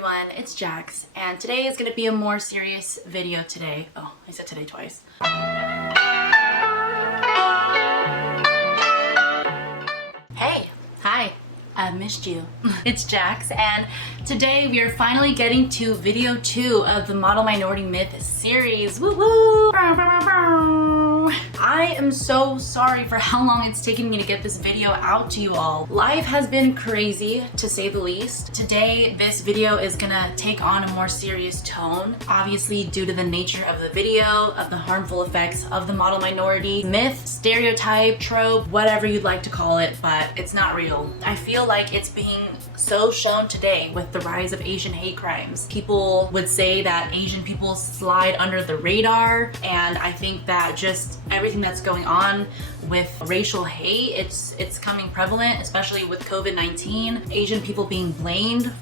everyone, it's Jax, and today is going to be a more serious video today. Oh, I said today twice. Hey, hi, I missed you. It's Jax, and today we are finally getting to video 2 of the Model Minority Myth series. Woo woo! I am so sorry for how long it's taken me to get this video out to you all. Life has been crazy, to say the least. Today, this video is gonna take on a more serious tone, obviously due to the nature of the video, of the harmful effects of the model minority myth, stereotype, trope, whatever you'd like to call it, but it's not real. I feel like it's being so shown today with the rise of Asian hate crimes. People would say that Asian people slide under the radar, and I think that just everything that's going on with racial hate, it's coming prevalent, especially with COVID-19. Asian people being blamed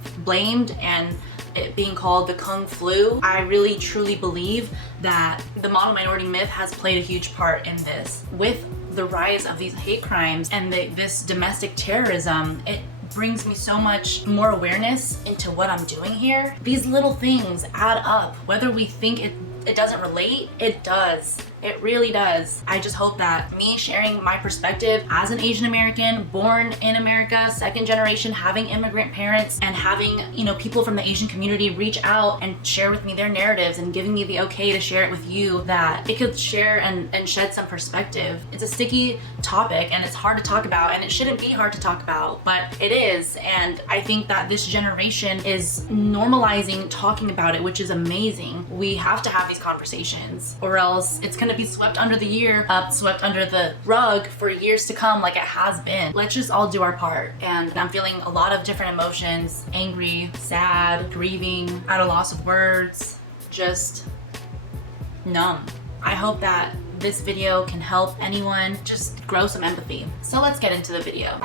and it being called the Kung Flu. I really truly believe that the model minority myth has played a huge part in this. With the rise of these hate crimes and this domestic terrorism, it brings me so much more awareness into what I'm doing here. These little things add up. Whether we think it doesn't relate, it does. It really does. I just hope that me sharing my perspective as an Asian American, born in America, second generation, having immigrant parents, and having, people from the Asian community reach out and share with me their narratives and giving me the okay to share it with you, that it could share and shed some perspective. It's a sticky topic and it's hard to talk about, and it shouldn't be hard to talk about, but it is. And I think that this generation is normalizing talking about it, which is amazing. We have to have these conversations, or else it's gonna be swept under the rug for years to come, like it has been. Let's just all do our part. And I'm feeling a lot of different emotions: angry, sad, grieving, at a loss of words, just numb. I hope that this video can help anyone just grow some empathy. So let's get into the video.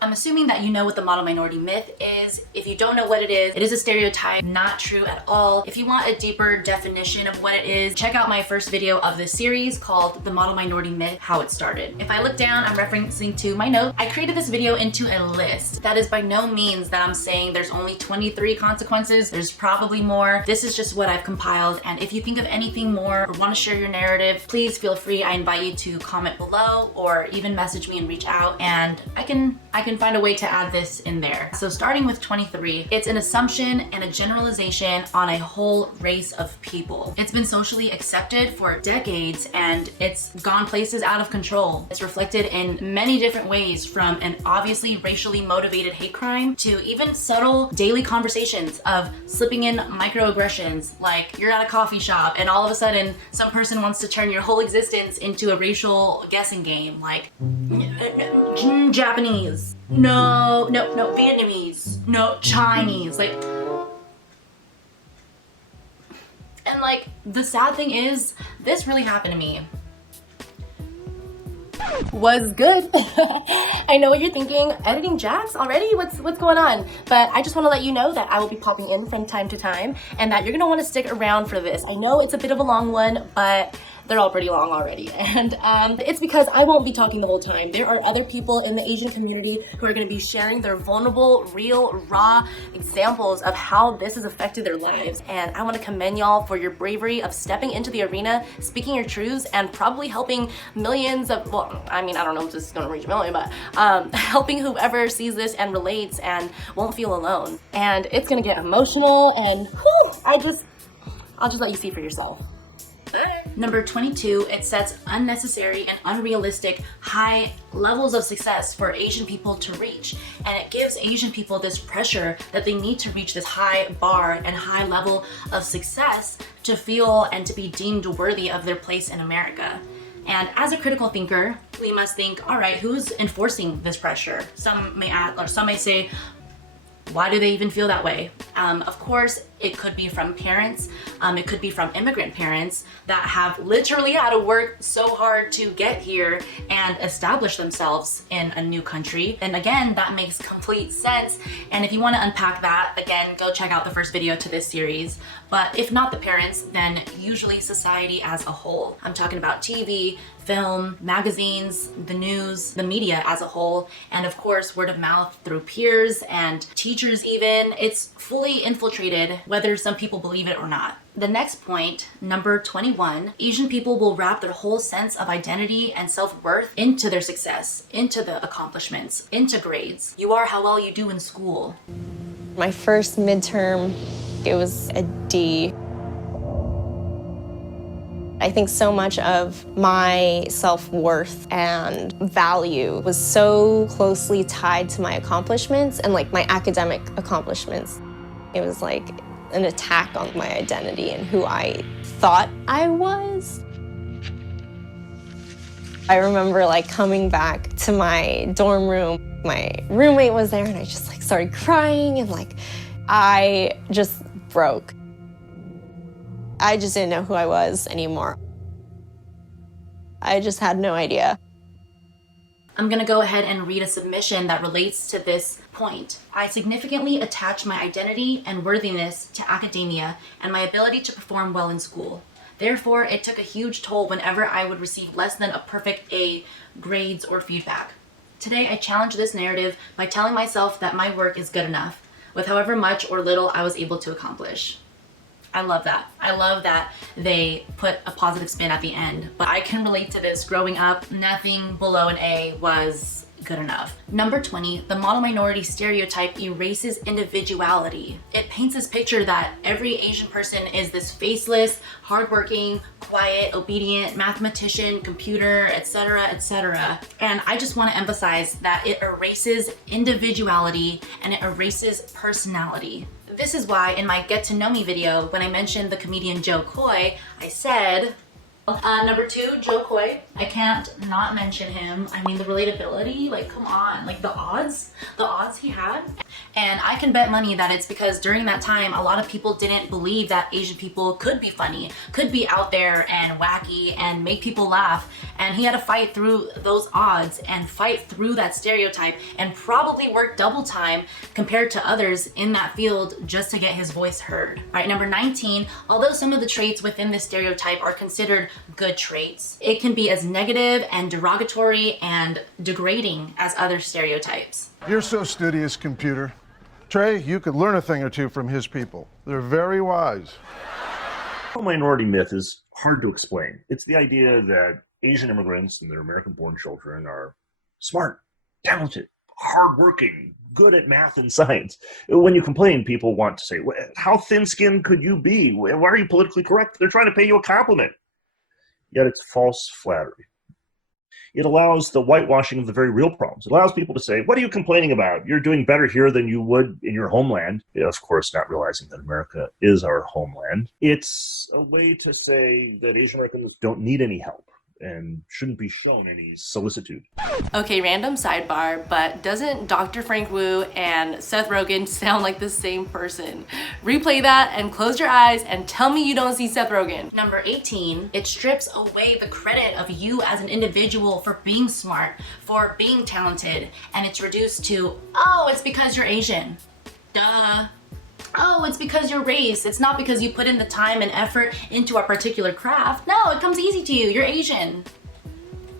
I'm assuming that you know what the model minority myth is. If you don't know what it is a stereotype, not true at all. If you want a deeper definition of what it is, check out my first video of this series called The Model Minority Myth, How It Started. If I look down, I'm referencing to my note. I created this video into a list. That is by no means that I'm saying there's only 23 consequences. There's probably more. This is just what I've compiled. And if you think of anything more or want to share your narrative, please feel free. I invite you to comment below or even message me and reach out, and I can find a way to add this in there. So starting with 23, it's an assumption and a generalization on a whole race of people. It's been socially accepted for decades and it's gone places out of control. It's reflected in many different ways, from an obviously racially motivated hate crime to even subtle daily conversations of slipping in microaggressions, like you're at a coffee shop and all of a sudden some person wants to turn your whole existence into a racial guessing game, like Japanese, no, Vietnamese, no, Chinese, and the sad thing is, this really happened to me. Was good. I know what you're thinking. Editing Jax already? What's going on? But I just want to let you know that I will be popping in from time to time and that you're going to want to stick around for this. I know it's a bit of a long one, but they're all pretty long already. And it's because I won't be talking the whole time. There are other people in the Asian community who are going to be sharing their vulnerable, real, raw examples of how this has affected their lives. And I want to commend y'all for your bravery of stepping into the arena, speaking your truths, and probably helping millions of, I don't know if this is going to reach a million, but helping whoever sees this and relates and won't feel alone. And it's going to get emotional, and I'll just let you see for yourself. Number 22, it sets unnecessary and unrealistic high levels of success for Asian people to reach. And it gives Asian people this pressure that they need to reach this high bar and high level of success to feel and to be deemed worthy of their place in America. And as a critical thinker, we must think, all right, who's enforcing this pressure? Some may add, or some may say, why do they even feel that way? Of course, it could be from parents. It could be from immigrant parents that have literally had to work so hard to get here and establish themselves in a new country. And again, that makes complete sense. And if you want to unpack that, again, go check out the first video to this series. But if not the parents, then usually society as a whole. I'm talking about TV, film, magazines, the news, the media as a whole, and of course word of mouth through peers and teachers even. It's fully infiltrated, whether some people believe it or not. The next point, number 21, Asian people will wrap their whole sense of identity and self-worth into their success, into the accomplishments, into grades. You are how well you do in school. My first midterm, it was a D. I think so much of my self-worth and value was so closely tied to my accomplishments and like my academic accomplishments. It was like an attack on my identity and who I thought I was. I remember like coming back to my dorm room. My roommate was there and I just like started crying and like I just broke. I just didn't know who I was anymore. I just had no idea. I'm gonna go ahead and read a submission that relates to this point. I significantly attach my identity and worthiness to academia and my ability to perform well in school. Therefore, it took a huge toll whenever I would receive less than a perfect A grades or feedback. Today, I challenge this narrative by telling myself that my work is good enough, with however much or little I was able to accomplish. I love that. I love that they put a positive spin at the end, but I can relate to this. Growing up, nothing below an A was good enough. Number 20, the model minority stereotype erases individuality. It paints this picture that every Asian person is this faceless, hardworking, quiet, obedient mathematician, computer, etc., etc. And I just want to emphasize that it erases individuality and it erases personality. This is why in my Get to Know Me video, when I mentioned the comedian Joe Coy, I said, number 2, Joe Coy. I can't not mention him. I mean, the relatability, like, come on, like the odds he had. And I can bet money that it's because during that time, a lot of people didn't believe that Asian people could be funny, could be out there and wacky and make people laugh. And he had to fight through those odds and fight through that stereotype and probably work double time compared to others in that field just to get his voice heard. All right, number 19, although some of the traits within this stereotype are considered good traits, it can be as negative and derogatory and degrading as other stereotypes. You're so studious, computer. Trey, you could learn a thing or two from his people. They're very wise. The minority myth is hard to explain. It's the idea that Asian immigrants and their American-born children are smart, talented, hardworking, good at math and science. When you complain, people want to say, how thin-skinned could you be? Why are you politically correct? They're trying to pay you a compliment. Yet it's false flattery. It allows the whitewashing of the very real problems. It allows people to say, what are you complaining about? You're doing better here than you would in your homeland. Of course, not realizing that America is our homeland. It's a way to say that Asian Americans don't need any help and shouldn't be shown any solicitude. Okay, random sidebar, but doesn't Dr. Frank Wu and Seth Rogen sound like the same person? Replay that and close your eyes and tell me you don't see Seth Rogen. Number 18, it strips away the credit of you as an individual for being smart, for being talented, and it's reduced to, oh, it's because you're Asian. Duh. Oh, it's because you're race. It's not because you put in the time and effort into a particular craft. No, it comes easy to you. You're Asian.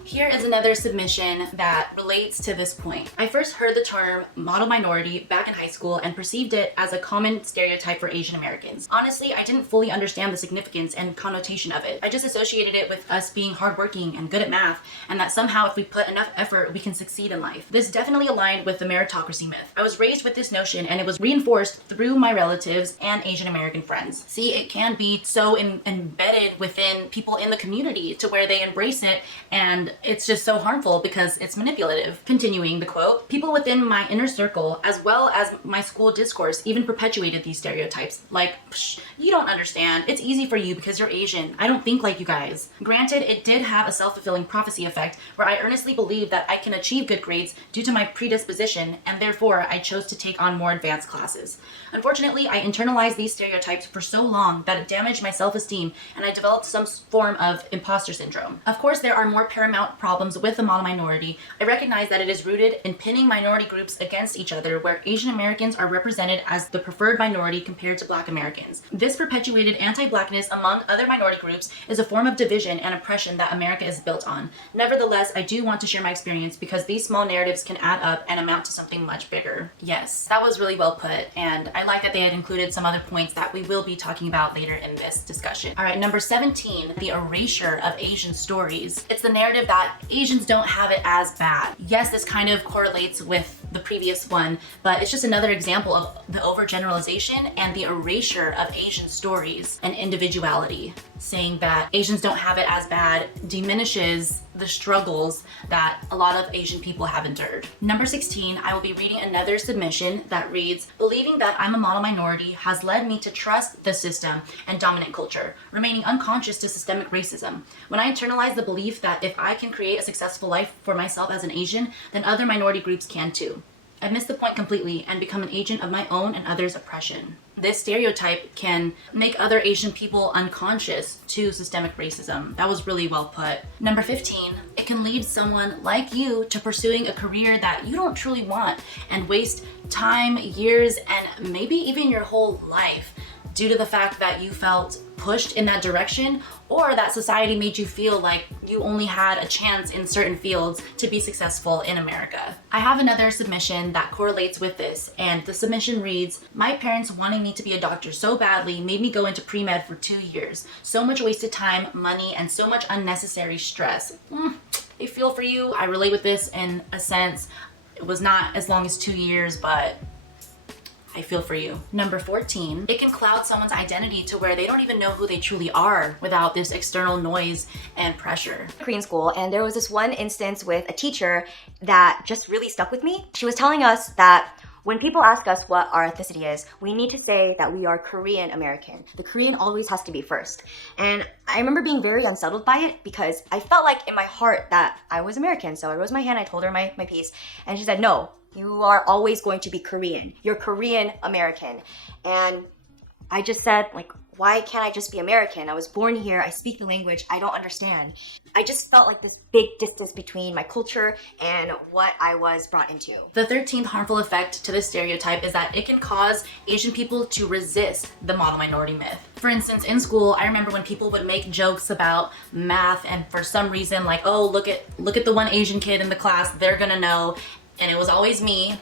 Here is another submission that relates to this point. I first heard the term model minority back in high school and perceived it as a common stereotype for Asian Americans. Honestly, I didn't fully understand the significance and connotation of it. I just associated it with us being hardworking and good at math, and that somehow if we put enough effort, we can succeed in life. This definitely aligned with the meritocracy myth. I was raised with this notion and it was reinforced through my relatives and Asian American friends. See, it can be so embedded within people in the community to where they embrace it, and it's just so harmful because it's manipulative. Continuing the quote, people within my inner circle, as well as my school discourse, even perpetuated these stereotypes. Like, psh, you don't understand. It's easy for you because you're Asian. I don't think like you guys. Granted, it did have a self-fulfilling prophecy effect where I earnestly believe that I can achieve good grades due to my predisposition, and therefore I chose to take on more advanced classes. Unfortunately, I internalized these stereotypes for so long that it damaged my self-esteem and I developed some form of imposter syndrome. Of course, there are more paramount out problems with the model minority, I recognize that it is rooted in pinning minority groups against each other, where Asian Americans are represented as the preferred minority compared to Black Americans. This perpetuated anti-Blackness among other minority groups is a form of division and oppression that America is built on. Nevertheless, I do want to share my experience because these small narratives can add up and amount to something much bigger. Yes, that was really well put, and I like that they had included some other points that we will be talking about later in this discussion. All right, number 17, the erasure of Asian stories. It's the narrative that Asians don't have it as bad. Yes, this kind of correlates with the previous one, but it's just another example of the overgeneralization and the erasure of Asian stories and individuality. Saying that Asians don't have it as bad diminishes the struggles that a lot of Asian people have endured. Number 16, I will be reading another submission that reads, believing that I'm a model minority has led me to trust the system and dominant culture, remaining unconscious to systemic racism. When I internalize the belief that if I can create a successful life for myself as an Asian, then other minority groups can too. I've missed the point completely and become an agent of my own and others' oppression. This stereotype can make other Asian people unconscious to systemic racism. That was really well put. Number 15, it can lead someone like you to pursuing a career that you don't truly want and waste time, years, and maybe even your whole life due to the fact that you felt pushed in that direction, or that society made you feel like you only had a chance in certain fields to be successful in America. I have another submission that correlates with this, and the submission reads, my parents wanting me to be a doctor so badly made me go into pre-med for 2 years. So much wasted time, money, and so much unnecessary stress. I feel for you. I relate with this in a sense. It was not as long as 2 years, but I feel for you. Number 14, it can cloud someone's identity to where they don't even know who they truly are without this external noise and pressure. Korean school, and there was this one instance with a teacher that just really stuck with me. She was telling us that when people ask us what our ethnicity is, we need to say that we are Korean American. The Korean always has to be first. And I remember being very unsettled by it because I felt like in my heart that I was American. So I rose my hand, I told her my piece, and she said, no, you are always going to be Korean. You're Korean American. And I just said, like, why can't I just be American? I was born here, I speak the language, I don't understand. I just felt like this big distance between my culture and what I was brought into. The 13th harmful effect to this stereotype is that it can cause Asian people to resist the model minority myth. For instance, in school, I remember when people would make jokes about math and for some reason like, oh, look at the one Asian kid in the class, they're gonna know. And it was always me.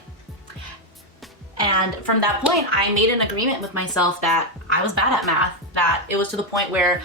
And from that point, I made an agreement with myself that I was bad at math, that it was to the point where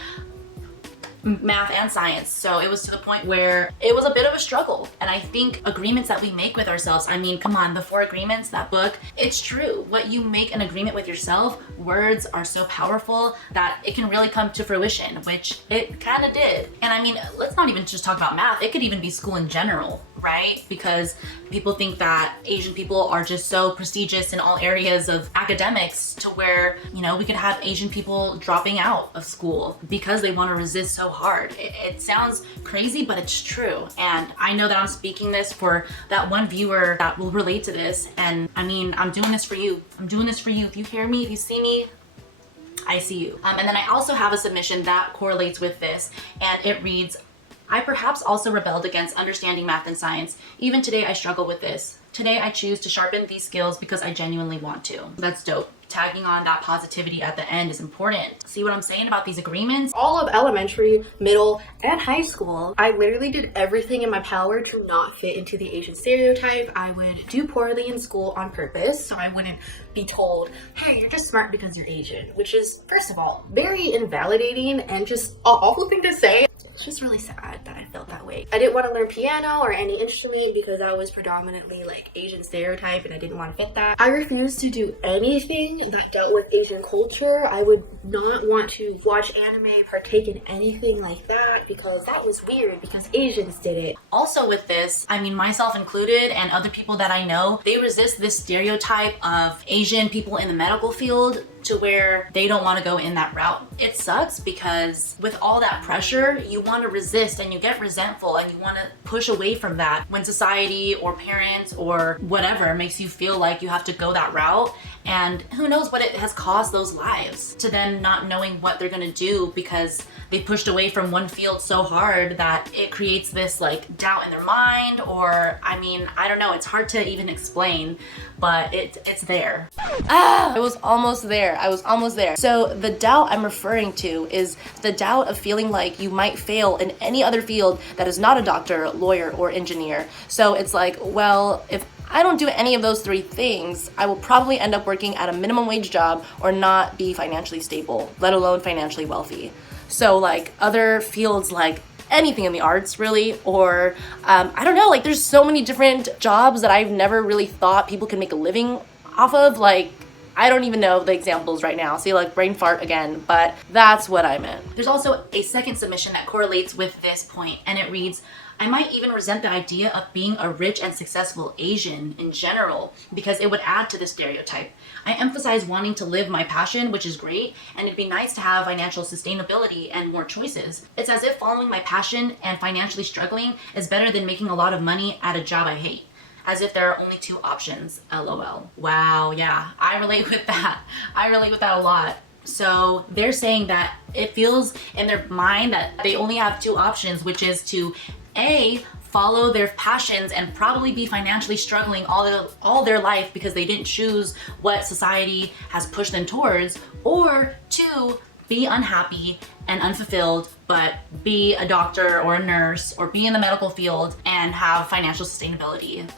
math and science. So it was to the point where it was a bit of a struggle. And I think agreements that we make with ourselves, I mean, come on, the 4 Agreements, that book, it's true. What you make an agreement with yourself, words are so powerful that it can really come to fruition, which it kind of did. And I mean, let's not even just talk about math. It could even be school in general, right? Because people think that Asian people are just so prestigious in all areas of academics to where, you know, we could have Asian people dropping out of school because they want to resist so hard. It sounds crazy, but it's true. And I know that I'm speaking this for that one viewer that will relate to this. And I mean, I'm doing this for you. I'm doing this for you. If you hear me, if you see me, I see you. And then I also have a submission that correlates with this, and it reads, I perhaps also rebelled against understanding math and science. Even today, I struggle with this. Today, I choose to sharpen these skills because I genuinely want to. That's dope. Tagging on that positivity at the end is important. See what I'm saying about these agreements? All of elementary, middle, and high school, I literally did everything in my power to not fit into the Asian stereotype. I would do poorly in school on purpose, so I wouldn't be told, hey, you're just smart because you're Asian, which is, first of all, very invalidating and just an awful thing to say. It's just really sad that I felt that way. I didn't want to learn piano or any instrument because that was predominantly like Asian stereotype and I didn't want to fit that. I refused to do anything that dealt with Asian culture. I would not want to watch anime, partake in anything like that because that was weird because Asians did it. Also with this, I mean, myself included and other people that I know, they resist this stereotype of Asian people in the medical field to where they don't want to go in that route. It sucks because with all that pressure, you want to resist and you get resentful and you want to push away from that when society or parents or whatever makes you feel like you have to go that route. And who knows what it has cost those lives, to them not knowing what they're gonna do because they pushed away from one field so hard that it creates this like doubt in their mind, or I mean, I don't know, it's hard to even explain, but it's there. I was almost there. I was almost there. So the doubt I'm referring to is the doubt of feeling like you might fail in any other field that is not a doctor, lawyer, or engineer. So it's like, well, if I don't do any of those three things, I will probably end up working at a minimum wage job or not be financially stable, let alone financially wealthy. So like other fields, like anything in the arts really, or I don't know, like there's so many different jobs that I've never really thought people can make a living off of. Like I don't even know the examples right now. See, like brain fart again, but that's what I meant. There's also a second submission that correlates with this point, and it reads, I might even resent the idea of being a rich and successful Asian in general because it would add to the stereotype. I emphasize wanting to live my passion, which is great, and it'd be nice to have financial sustainability and more choices. It's as if following my passion and financially struggling is better than making a lot of money at a job I hate. As if there are only two options, LOL. Wow, yeah, I relate with that. I relate with that a lot. So they're saying that it feels in their mind that they only have two options, which is to A, follow their passions and probably be financially struggling all their life because they didn't choose what society has pushed them towards, or two, be unhappy and unfulfilled, but be a doctor or a nurse or be in the medical field and have financial sustainability.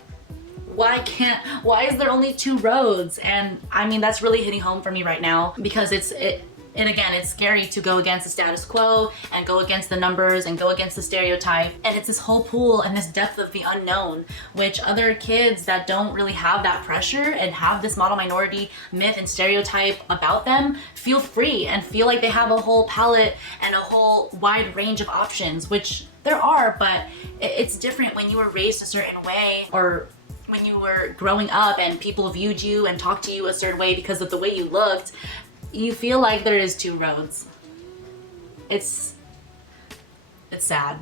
Why is there only two roads? And I mean, that's really hitting home for me right now because and again, it's scary to go against the status quo and go against the numbers and go against the stereotype. And it's this whole pool and this depth of the unknown, which other kids that don't really have that pressure and have this model minority myth and stereotype about them feel free and feel like they have a whole palette and a whole wide range of options, which there are, but it's different when you were raised a certain way, or when you were growing up and people viewed you and talked to you a certain way because of the way you looked. You feel like there is two roads. It's sad.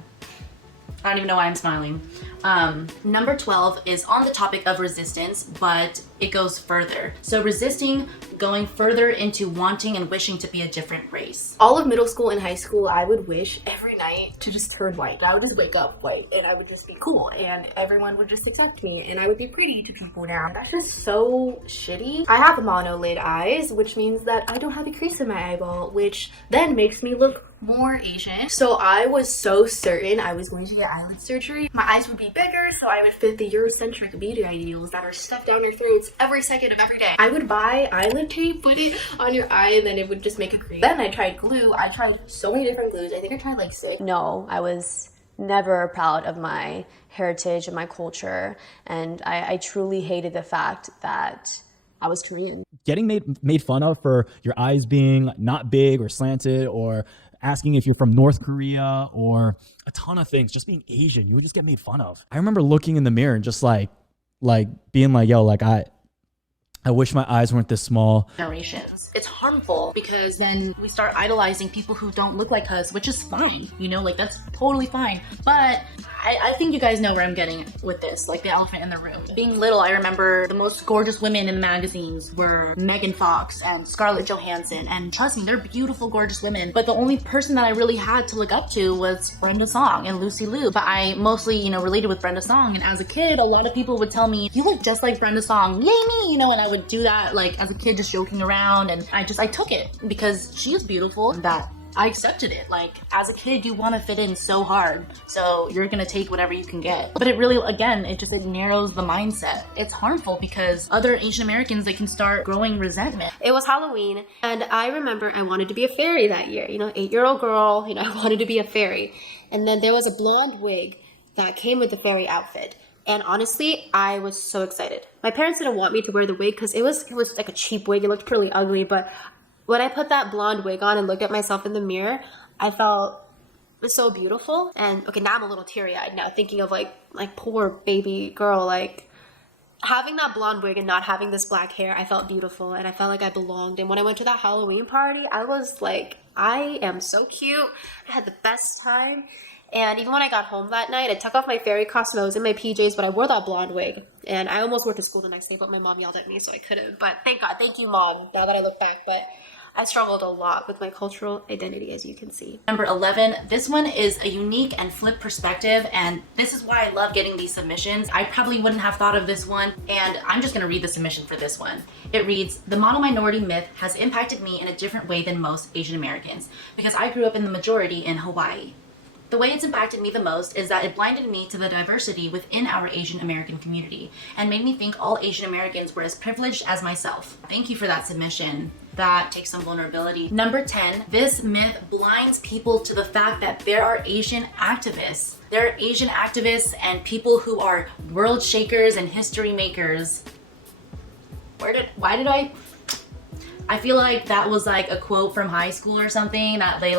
I don't even know why I'm smiling. Number 12 is on the topic of resistance, but it goes further. So resisting going further into wanting and wishing to be a different race. All of middle school and high school, I would wish every night to just turn white. I would just wake up white and I would just be cool and everyone would just accept me and I would be pretty to people now. That's just so shitty. I have monolid eyes, which means that I don't have a crease in my eyeball, which then makes me look more Asian. So I was so certain I was going to get eyelid surgery. My eyes would be bigger so I would fit the Eurocentric beauty ideals that are stuffed down your throats every second of every day. I would buy eyelid tape, put it on your eye, and then it would just make a crease. Then I tried glue. I tried so many different glues. I think I tried like 6. No, I was never proud of my heritage and my culture, and I truly hated the fact that I was Korean. Getting made fun of for your eyes being not big or slanted, or asking if you're from North Korea, or a ton of things, just being Asian, you would just get made fun of. I remember looking in the mirror and just like being like, yo, like I wish my eyes weren't this small. Generations. It's harmful because then we start idolizing people who don't look like us, which is fine, you know, like that's totally fine. But I think you guys know where I'm getting with this, like the elephant in the room. Being little, I remember the most gorgeous women in the magazines were Megan Fox and Scarlett Johansson, and trust me, they're beautiful, gorgeous women. But the only person that I really had to look up to was Brenda Song and Lucy Liu. But I mostly, you know, related with Brenda Song, and as a kid, a lot of people would tell me, you look just like Brenda Song, yay me, you know, and I would do that like as a kid, just joking around, and I took it because she is beautiful, that I accepted it. Like as a kid, you want to fit in so hard, so you're gonna take whatever you can get. But it really, again, it narrows the mindset. It's harmful because other Asian Americans, they can start growing resentment. It was Halloween, and I remember I wanted to be a fairy that year. You know, 8-year-old girl, you know, I wanted to be a fairy. And then there was a blonde wig that came with the fairy outfit. And honestly, I was so excited. My parents didn't want me to wear the wig because it was like a cheap wig. It looked pretty ugly, but when I put that blonde wig on and looked at myself in the mirror, I felt so beautiful. And okay, now I'm a little teary-eyed now, thinking of like poor baby girl, like having that blonde wig and not having this black hair. I felt beautiful and I felt like I belonged. And when I went to that Halloween party, I was like, I am so cute. I had the best time. And even when I got home that night, I took off my fairy costume. I was in my PJs, but I wore that blonde wig. And I almost wore to school the next day, but my mom yelled at me, so I couldn't. But thank God. Thank you, Mom, now that I look back. But I struggled a lot with my cultural identity, as you can see. Number 11, this one is a unique and flipped perspective, and this is why I love getting these submissions. I probably wouldn't have thought of this one, and I'm just gonna read the submission for this one. It reads, the model minority myth has impacted me in a different way than most Asian Americans, because I grew up in the majority in Hawaii. The way it's impacted me the most is that it blinded me to the diversity within our Asian American community and made me think all Asian Americans were as privileged as myself. Thank you for that submission. That takes some vulnerability. Number 10, this myth blinds people to the fact that there are Asian activists. There are Asian activists and people who are world shakers and history makers. I feel like that was like a quote from high school or something that they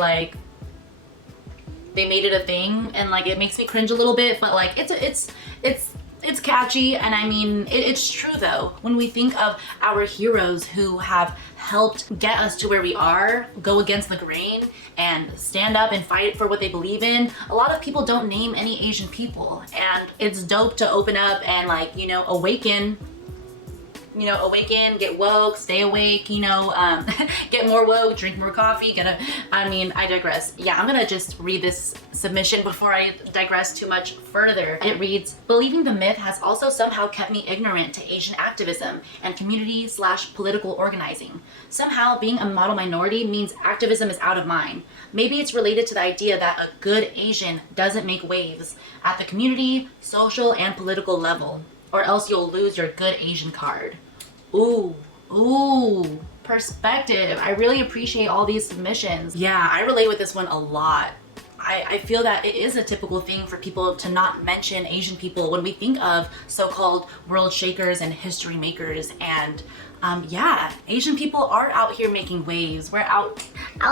made it a thing, and like it makes me cringe a little bit, but like it's catchy, and I mean it's true though. When we think of our heroes who have helped get us to where we are, go against the grain and stand up and fight for what they believe in, a lot of people don't name any Asian people, and it's dope to open up and like, you know, awaken, get woke, stay awake, get more woke, drink more coffee, I digress. Yeah, I'm gonna just read this submission before I digress too much further. It reads, believing the myth has also somehow kept me ignorant to Asian activism and community/political organizing. Somehow being a model minority means activism is out of mind. Maybe it's related to the idea that a good Asian doesn't make waves at the community, social, and political level, or else you'll lose your good Asian card. Ooh, perspective. I really appreciate all these submissions. Yeah, I relate with this one a lot. I feel that it is a typical thing for people to not mention Asian people when we think of so-called world shakers and history makers, and yeah, Asian people are out here making waves. We're out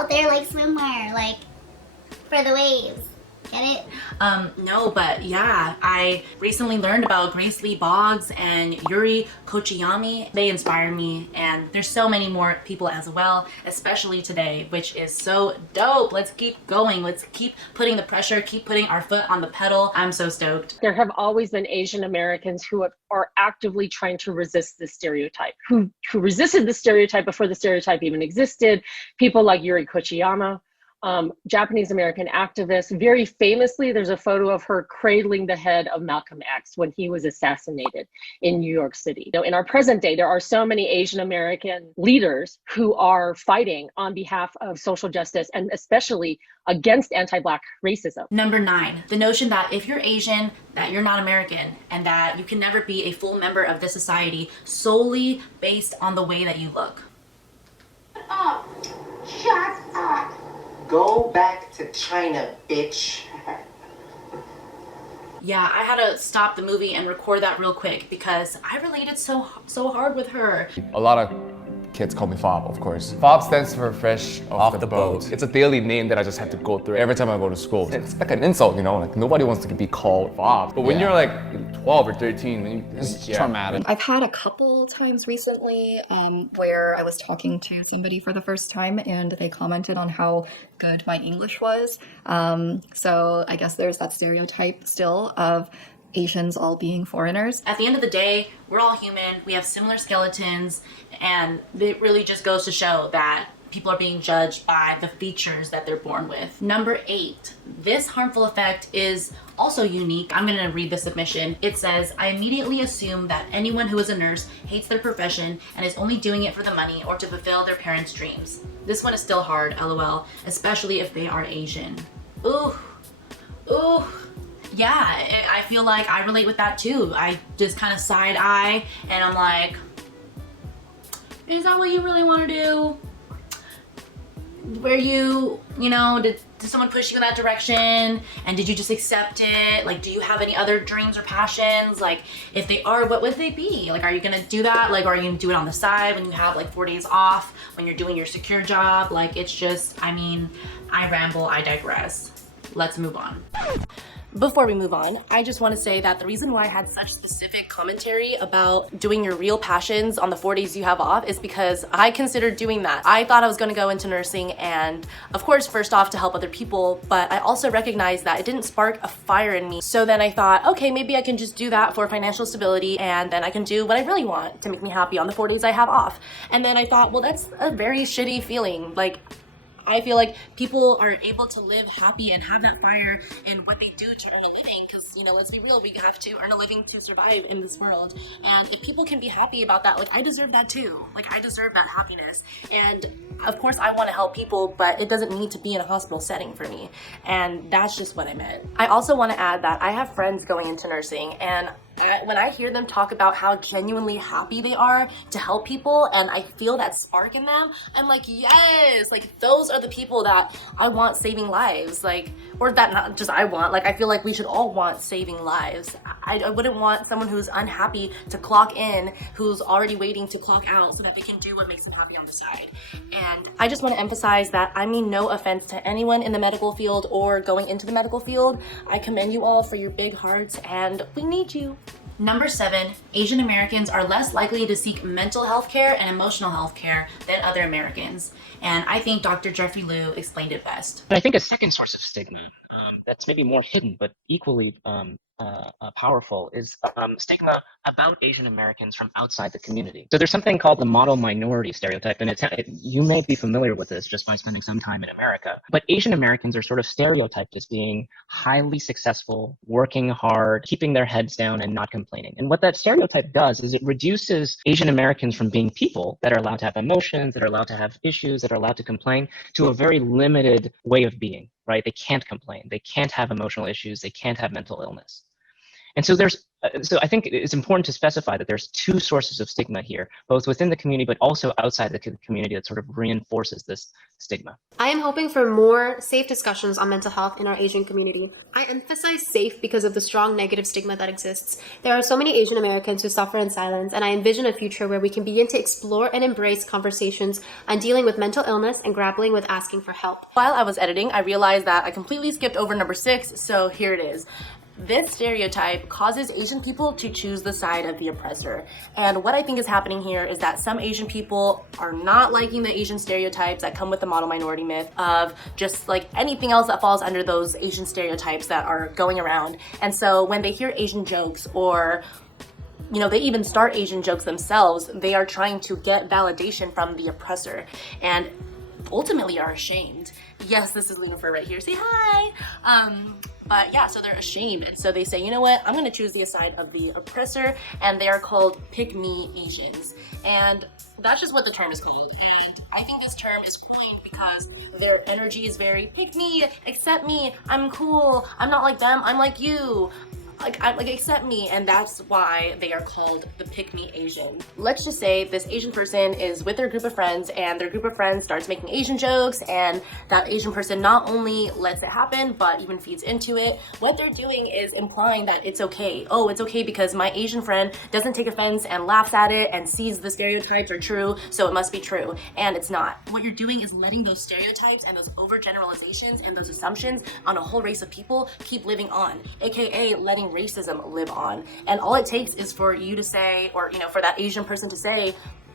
there like swimwear, like for the waves. Get it? No, but yeah, I recently learned about Grace Lee Boggs and Yuri Kochiyami. They inspire me, and there's so many more people as well, especially today, which is so dope. Let's keep going. Let's keep putting the pressure, keep putting our foot on the pedal. I'm so stoked. There have always been Asian Americans who are actively trying to resist this stereotype, who resisted the stereotype before the stereotype even existed. People like Yuri Kochiyama, Japanese American activist. Very famously, there's a photo of her cradling the head of Malcolm X when he was assassinated in New York City. In our present day, there are so many Asian American leaders who are fighting on behalf of social justice and especially against anti-Black racism. Number 9, the notion that if you're Asian, that you're not American, and that you can never be a full member of this society solely based on the way that you look. Shut up. Go back to China, bitch. Yeah, I had to stop the movie and record that real quick because I related so hard with her. A lot of kids call me Fob, of course. Fob stands for fresh off the boat. It's a daily name that I just have to go through every time I go to school. It's like an insult, like nobody wants to be called Fob. But when you're like 12 or 13, it's traumatic. I've had a couple times recently where I was talking to somebody for the first time and they commented on how good my English was. So I guess there's that stereotype still of Asians all being foreigners. At the end of the day, we're all human. We have similar skeletons, and it really just goes to show that people are being judged by the features that they're born with. Number 8, this harmful effect is also unique. I'm gonna read the submission. It says, I immediately assume that anyone who is a nurse hates their profession and is only doing it for the money or to fulfill their parents' dreams. This one is still hard, LOL, especially if they are Asian. Ooh. Yeah, I feel like I relate with that too. I just kind of side eye and I'm like, is that what you really want to do? Were you, did someone push you in that direction? And did you just accept it? Like, do you have any other dreams or passions? Like, if they are, what would they be? Like, are you gonna do that? Like, are you gonna do it on the side when you have like 4 days off, when you're doing your secure job? Like, it's just, I ramble, I digress. Let's move on. Before we move on, I just want to say that the reason why I had such specific commentary about doing your real passions on the 4 days you have off is because I considered doing that. I thought I was going to go into nursing and, of course, first off to help other people, but I also recognized that it didn't spark a fire in me. So then I thought, okay, maybe I can just do that for financial stability, and then I can do what I really want to make me happy on the 4 days I have off. And then I thought, well, that's a very shitty feeling. Like, I feel like people are able to live happy and have that fire in what they do to earn a living, because, you know, let's be real, we have to earn a living to survive in this world. And if people can be happy about that, like, I deserve that too. Like, I deserve that happiness. And of course I want to help people, but it doesn't need to be in a hospital setting for me. And that's just what I meant. I also want to add that I have friends going into nursing, and when I hear them talk about how genuinely happy they are to help people, and I feel that spark in them, I'm like, yes, like, those are the people that I want saving lives. Like, or that not just I want, like, I feel like we should all want saving lives. I wouldn't want someone who's unhappy to clock in, who's already waiting to clock out so that they can do what makes them happy on the side. And I just want to emphasize that I mean no offense to anyone in the medical field or going into the medical field. I commend you all for your big hearts, and we need you. Number 7, Asian Americans are less likely to seek mental health care and emotional health care than other Americans. And I think Dr. Jeffrey Liu explained it best. I think a second source of stigma that's maybe more hidden but equally powerful is stigma about Asian Americans from outside the community. So there's something called the model minority stereotype, and you may be familiar with this just by spending some time in America. But Asian Americans are sort of stereotyped as being highly successful, working hard, keeping their heads down, and not complaining. And what that stereotype does is it reduces Asian Americans from being people that are allowed to have emotions, that are allowed to have issues, that are allowed to complain, to a very limited way of being, right? They can't complain. They can't have emotional issues. They can't have mental illness. And so so I think it's important to specify that there's two sources of stigma here, both within the community but also outside the community, that sort of reinforces this stigma. I am hoping for more safe discussions on mental health in our Asian community. I emphasize safe because of the strong negative stigma that exists. There are so many Asian Americans who suffer in silence, and I envision a future where we can begin to explore and embrace conversations on dealing with mental illness and grappling with asking for help. While I was editing, I realized that I completely skipped over number 6, so here it is. This stereotype causes Asian people to choose the side of the oppressor. And what I think is happening here is that some Asian people are not liking the Asian stereotypes that come with the model minority myth of just like anything else that falls under those Asian stereotypes that are going around. And so when they hear Asian jokes, or you know, they even start Asian jokes themselves, they are trying to get validation from the oppressor and ultimately are ashamed. Yes, this is Lunafer right here. Say hi. But yeah, so they're ashamed. And so they say, you know what, I'm gonna choose the side of the oppressor, and they are called pick-me Asians. And that's just what the term is called. And I think this term is coined because their energy is very pick me, accept me, I'm cool, I'm not like them, I'm like you. Like accept me, and that's why they are called the pick-me Asian. Let's just say this Asian person is with their group of friends, and their group of friends starts making Asian jokes, and that Asian person not only lets it happen, but even feeds into it. What they're doing is implying that it's okay. Oh, it's okay because my Asian friend doesn't take offense and laughs at it and sees the stereotypes are true, so it must be true, and it's not. What you're doing is letting those stereotypes and those overgeneralizations and those assumptions on a whole race of people keep living on, aka letting racism live on. And all it takes is for you to say, or you know, for that Asian person to say,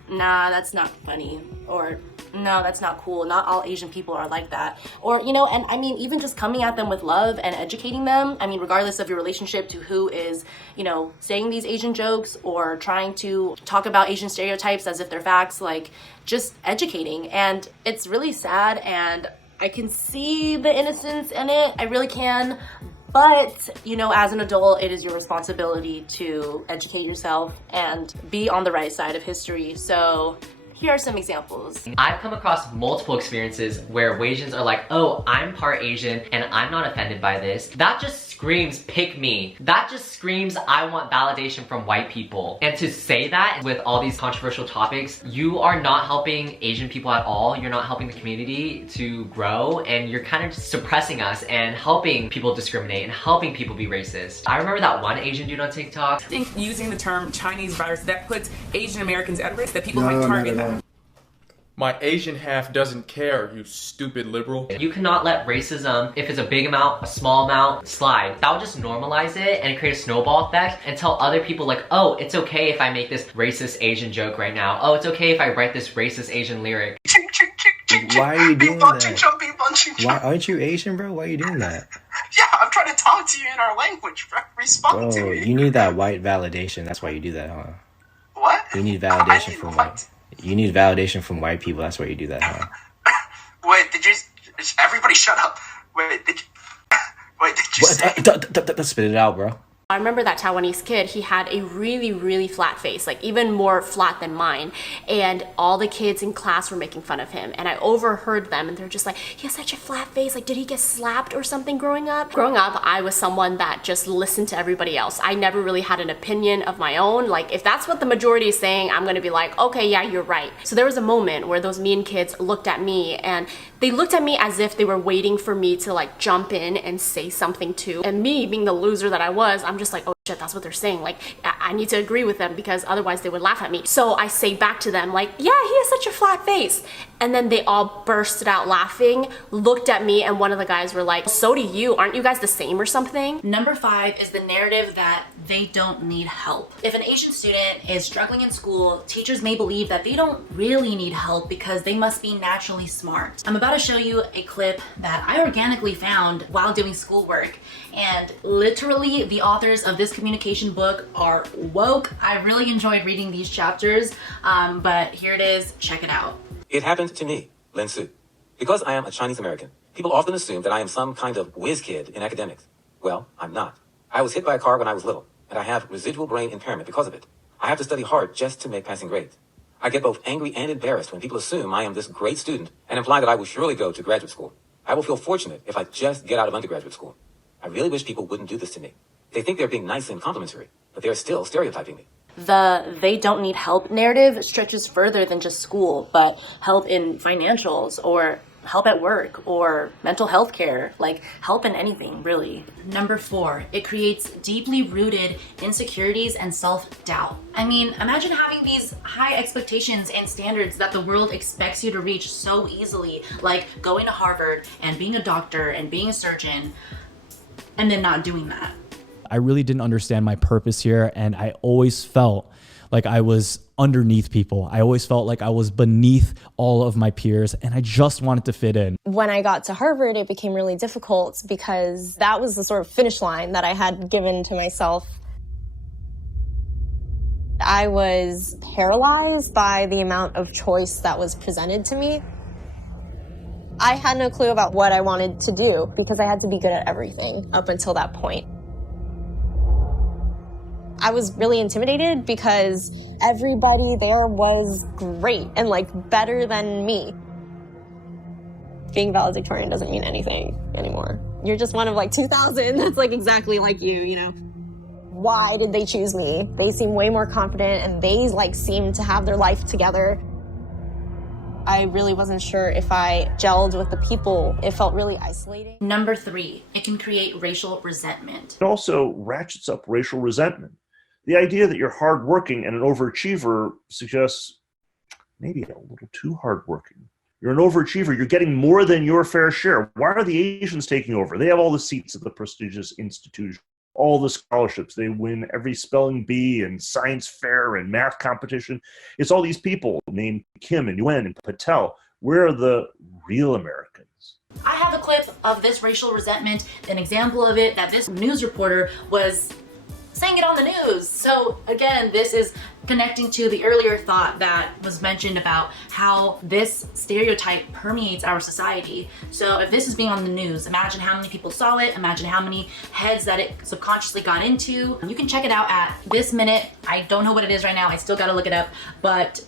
nah, that's not funny, or no, that's not cool, not all Asian people are like that. Or, you know, and I mean, even just coming at them with love and educating them, I mean, regardless of your relationship to who is, you know, saying these Asian jokes or trying to talk about Asian stereotypes as if they're facts, like just educating. And it's really sad, and I can see the innocence in it, I really can. But, you know, as an adult, it is your responsibility to educate yourself and be on the right side of history. So here are some examples. I've come across multiple experiences where Asians are like, oh, I'm part Asian and I'm not offended by this. That just screams pick me. That just screams I want validation from white people. And to say that with all these controversial topics, you are not helping Asian people at all. You're not helping the community to grow, and you're kind of just suppressing us and helping people discriminate and helping people be racist. I remember that one Asian dude on TikTok. I think using the term Chinese virus, that puts Asian Americans at risk, that people might target them. My Asian half doesn't care, you stupid liberal. You cannot let racism, if it's a big amount, a small amount, slide. That would just normalize it and create a snowball effect and tell other people like, oh, it's okay if I make this racist Asian joke right now. Oh, it's okay if I write this racist Asian lyric. Why are you doing that? Why aren't you Asian, bro? Why are you doing that? Yeah, I'm trying to talk to you in our language, bro. Respond to Bro, me. you need that white validation. That's why you do that, huh? What? You need validation from white. You need validation from white people. That's why you do that, huh? Wait, did you... Everybody shut up. Wait, did you say... Spit it out, bro. I remember that Taiwanese kid, he had a really, really flat face, like even more flat than mine. And all the kids in class were making fun of him. And I overheard them and they're just like, he has such a flat face. Like, did he get slapped or something growing up? Growing up, I was someone that just listened to everybody else. I never really had an opinion of my own. Like, if that's what the majority is saying, I'm gonna be like, okay, yeah, you're right. So there was a moment where those mean kids looked at me and they looked at me as if they were waiting for me to like jump in and say something too. And me being the loser that I was, I'm just like, oh shit, that's what they're saying. Like, I need to agree with them because otherwise they would laugh at me. So I say back to them like, yeah, he has such a flat face. And then they all bursted out laughing, looked at me, and one of the guys were like, so do you, aren't you guys the same or something? Number 5 is the narrative that they don't need help. If an Asian student is struggling in school, teachers may believe that they don't really need help because they must be naturally smart. I'm about to show you a clip that I organically found while doing schoolwork. And literally the authors of this communication book are woke. I really enjoyed reading these chapters, but here it is, check it out. It happened to me, Lin Su. Because I am a Chinese American, people often assume that I am some kind of whiz kid in academics. Well, I'm not. I was hit by a car when I was little, and I have residual brain impairment because of it. I have to study hard just to make passing grades. I get both angry and embarrassed when people assume I am this great student and imply that I will surely go to graduate school. I will feel fortunate if I just get out of undergraduate school. I really wish people wouldn't do this to me. They think they're being nice and complimentary, but they're still stereotyping me. The they don't need help narrative stretches further than just school, but help in financials or help at work or mental health care, like help in anything, really. Number 4, it creates deeply rooted insecurities and self-doubt. I mean, imagine having these high expectations and standards that the world expects you to reach so easily, like going to Harvard and being a doctor and being a surgeon, and then not doing that. I really didn't understand my purpose here, and I always felt like I was underneath people. I always felt like I was beneath all of my peers, and I just wanted to fit in. When I got to Harvard, it became really difficult because that was the sort of finish line that I had given to myself. I was paralyzed by the amount of choice that was presented to me. I had no clue about what I wanted to do because I had to be good at everything up until that point. I was really intimidated because everybody there was great and like better than me. Being valedictorian doesn't mean anything anymore. You're just one of like 2,000 that's like exactly like you know? Why did they choose me? They seem way more confident and they like seem to have their life together. I really wasn't sure if I gelled with the people. It felt really isolating. Number 3, it can create racial resentment. It also ratchets up racial resentment. The idea that you're hardworking and an overachiever suggests maybe a little too hardworking. You're an overachiever. You're getting more than your fair share. Why are the Asians taking over? They have all the seats at the prestigious institution, all the scholarships. They win every spelling bee and science fair and math competition. It's all these people named Kim and Yuen and Patel. Where are the real Americans? I have a clip of this racial resentment, an example of it that this news reporter was saying it on the news. So again, this is connecting to the earlier thought that was mentioned about how this stereotype permeates our society. So if this is being on the news, imagine how many people saw it, imagine how many heads that it subconsciously got into. You can check it out at This Minute. I don't know what it is right now, I still gotta look it up, but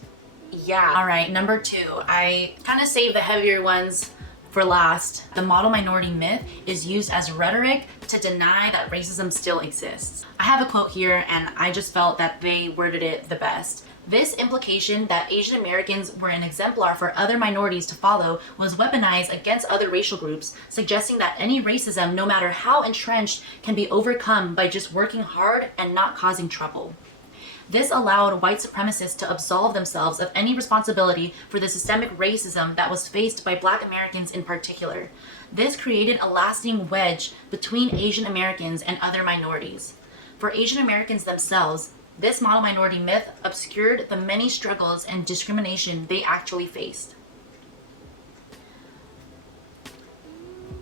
yeah. All right, number 2, I kind of saved the heavier ones for last. The model minority myth is used as rhetoric to deny that racism still exists. I have a quote here and I just felt that they worded it the best. This implication that Asian Americans were an exemplar for other minorities to follow was weaponized against other racial groups, suggesting that any racism, no matter how entrenched, can be overcome by just working hard and not causing trouble. This allowed white supremacists to absolve themselves of any responsibility for the systemic racism that was faced by Black Americans in particular. This created a lasting wedge between Asian Americans and other minorities. For Asian Americans themselves, this model minority myth obscured the many struggles and discrimination they actually faced.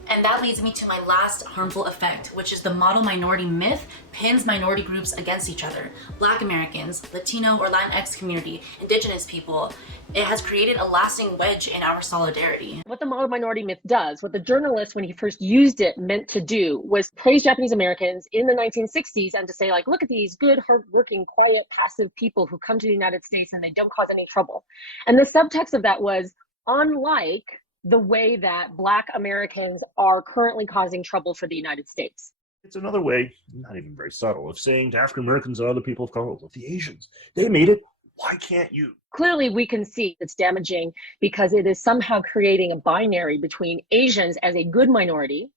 And that leads me to my last harmful effect, which is the model minority myth pins minority groups against each other. Black Americans, Latino or Latinx community, Indigenous people. It has created a lasting wedge in our solidarity. What the model minority myth does, what the journalist, when he first used it, meant to do was praise Japanese Americans in the 1960s and to say, like, look at these good, hardworking, quiet, passive people who come to the United States and they don't cause any trouble. And the subtext of that was, unlike the way that Black Americans are currently causing trouble for the United States. It's another way, not even very subtle, of saying to African Americans and other people of color, the Asians, they made it, why can't you? Clearly, we can see it's damaging because it is somehow creating a binary between Asians as a good minority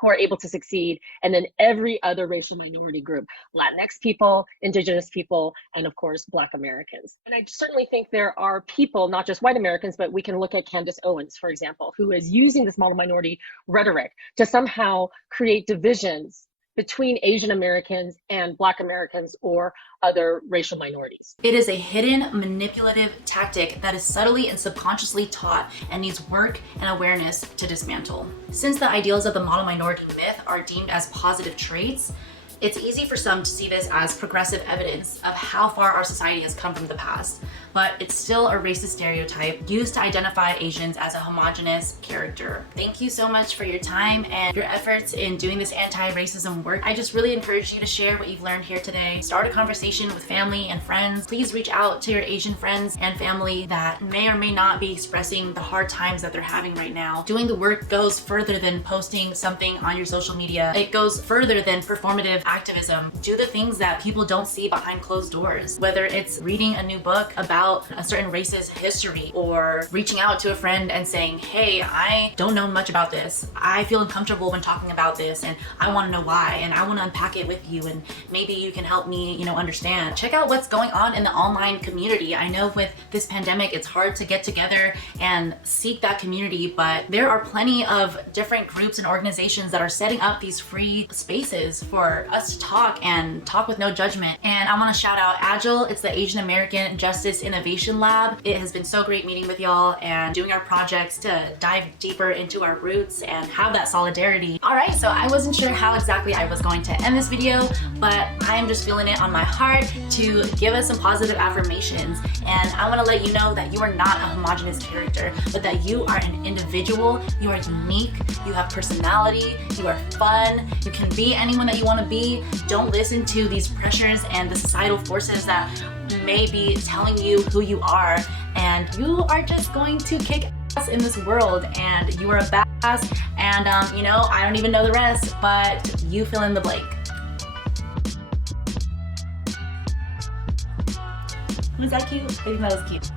who are able to succeed, and then every other racial minority group, Latinx people, Indigenous people, and of course, Black Americans. And I certainly think there are people, not just white Americans, but we can look at Candace Owens, for example, who is using this model minority rhetoric to somehow create divisions between Asian Americans and Black Americans or other racial minorities. It is a hidden, manipulative tactic that is subtly and subconsciously taught and needs work and awareness to dismantle. Since the ideals of the model minority myth are deemed as positive traits, it's easy for some to see this as progressive evidence of how far our society has come from the past, but it's still a racist stereotype used to identify Asians as a homogenous character. Thank you so much for your time and your efforts in doing this anti-racism work. I just really encourage you to share what you've learned here today. Start a conversation with family and friends. Please reach out to your Asian friends and family that may or may not be expressing the hard times that they're having right now. Doing the work goes further than posting something on your social media. It goes further than performative activism. Do the things that people don't see behind closed doors, whether it's reading a new book about a certain racist history or reaching out to a friend and saying, hey, I don't know much about this. I feel uncomfortable when talking about this and I want to know why and I want to unpack it with you and maybe you can help me, understand. Check out what's going on in the online community. I know with this pandemic, it's hard to get together and seek that community, but there are plenty of different groups and organizations that are setting up these free spaces for us to talk and talk with no judgment. And I want to shout out AAJIL. It's the Asian American Justice Innovation Lab. It has been so great meeting with y'all and doing our projects to dive deeper into our roots and have that solidarity. All right, so I wasn't sure how exactly I was going to end this video, but I am just feeling it on my heart to give us some positive affirmations. And I want to let you know that you are not a homogenous character, but that you are an individual, you are unique, you have personality, you are fun, you can be anyone that you want to be. Don't listen to these pressures and the societal forces that may be telling you who you are, and you are just going to kick ass in this world, and you are a badass, and I don't even know the rest, but you fill in the blank. Was that cute? I think that was cute.